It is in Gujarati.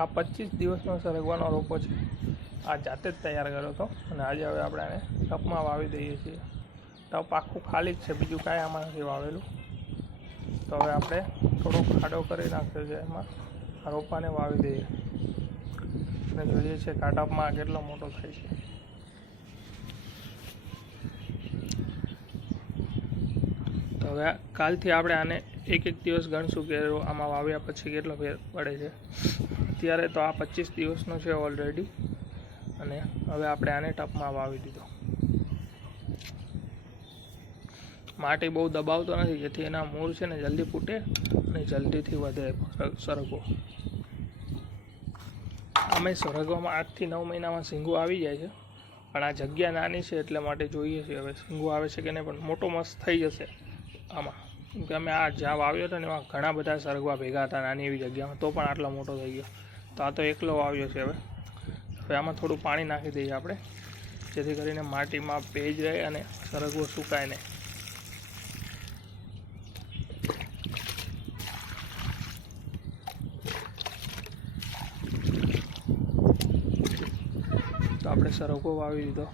આ 25 દિવસનો સરગવાનો રોપો છે. આ જાતે જ તૈયાર કર્યો હતો અને આજે હવે આપણે આને ટપમાં વાવી દઈએ છીએ. ટપ આખું ખાલી જ છે, બીજું કાંઈ આમાં નથી વાવેલું. તો હવે આપણે થોડો ખાડો કરી નાખ્યો છે, એમાં આ રોપાને વાવી દઈએ અને જોઈએ છે કે આ ટપમાં કેટલો મોટો થાય છે. તો હવે કાલથી આપણે આને એક દિવસ ગણશું કે આમાં વાવ્યા પછી કેટલો ફેર પડે છે. અત્યારે તો આ 25 દિવસનો છે ઓલરેડી અને હવે આપણે આને ટપમાં વાવી દીધો. માટી બહુ દબાવતો નથી, જેથી એના મૂળ છે ને જલ્દી ફૂટે અને જલ્દીથી વધે સરગવો. અમે સરગવામાં 8 થી 9 મહિનામાં સિંગો આવી જાય છે, પણ આ જગ્યા નાની છે એટલે માટે જોઈએ છીએ હવે સિંગો આવે છે કે નહીં. પણ મોટો મસ્ત થઈ જશે આમાં, કેમકે અમે આ જ્યાં વાવ્યો હતો ને એમાં ઘણા બધા સરગવા ભેગા હતા નાની એવી જગ્યામાં, તો પણ આટલો મોટો થઈ ગયો. તો આ તો એકલો વાવ્યો છે. હવે આમાં થોડું પાણી નાખી દઈએ આપણે, જેથી કરીને માટીમાં ભેજ રહે અને સરગવો સુકાય નહીં. તો આપણે સરગવો વાવી દીધો.